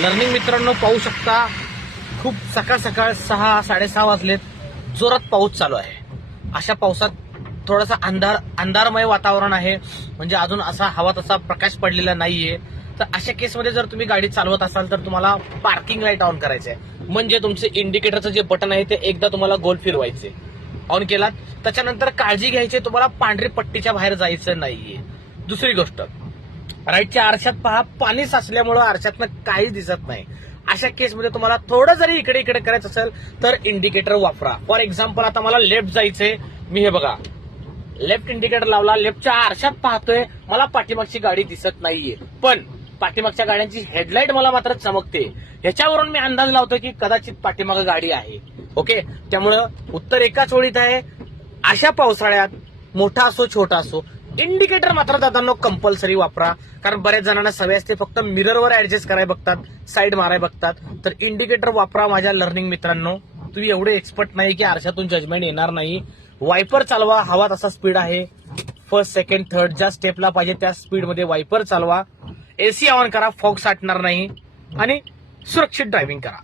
Learning मित्रांनो पाहू शकता, खूप सकाळ सकाळ 6-6:30 वाजलेत, जोरात पाऊस चालू आहे. अशा पावसात थोडासा अंधारमय वातावरण आहे, म्हणजे अजून असा हवा तसा प्रकाश पडलेला नाहीये. तर अशा केसमध्ये जर तुम्ही गाडी चालवत असाल तर तुम्हाला पार्किंग लाईट ऑन करायचे आहे. म्हणजे तुमचे इंडिकेटरचं जे बटन आहे ते एकदा तुम्हाला गोल फिरवायचे. ऑन केलात त्याच्यानंतर काळजी घ्यायची, तुम्हाला पांढरी पट्टीच्या बाहेर जायचं नाहीये. दुसरी गोष्ट, राईटच्या आरशात पहा, पाणी साचल्यामुळे आरशातनं काहीच दिसत नाही. अशा केसमध्ये तुम्हाला थोडं जरी इकडे इकडे करायचं असेल तर इंडिकेटर वापरा. फॉर एक्झाम्पल, आता मला लेफ्ट जायचंय, मी हे बघा लेफ्ट इंडिकेटर लावला, लेफ्टच्या आरशात पाहतोय, मला पाठीमागची गाडी दिसत नाहीये, पण पाठीमागच्या गाड्यांची हेडलाईट मला मात्र चमकते. ह्याच्यावरून मी अंदाज लावतोय की कदाचित पाठीमागे गाडी आहे. ओके, त्यामुळं उत्तर एकाच ओळीत आहे. अशा पावसाळ्यात मोठा असो छोटा असो, इंडिकेटर मात्र दादांनो कंपल्सरी वापरा. कारण बऱ्याच जणांना सवय असते फक्त मिररवर ऍडजस्ट करायला बघतात, साईड मारायला बघतात. तर इंडिकेटर वापरा माझ्या लर्निंग मित्रांनो. तुम्ही एवढे एक्सपर्ट नाही की आरशातून जजमेंट येणार नाही. वायपर चालवा, हवा तसा स्पीड आहे. फर्स्ट, सेकंड, थर्ड ज्या स्टेपला पाहिजे त्या स्पीडमध्ये वायपर चालवा. एसी ऑन करा, फॉग साठणार नाही आणि सुरक्षित ड्रायव्हिंग करा.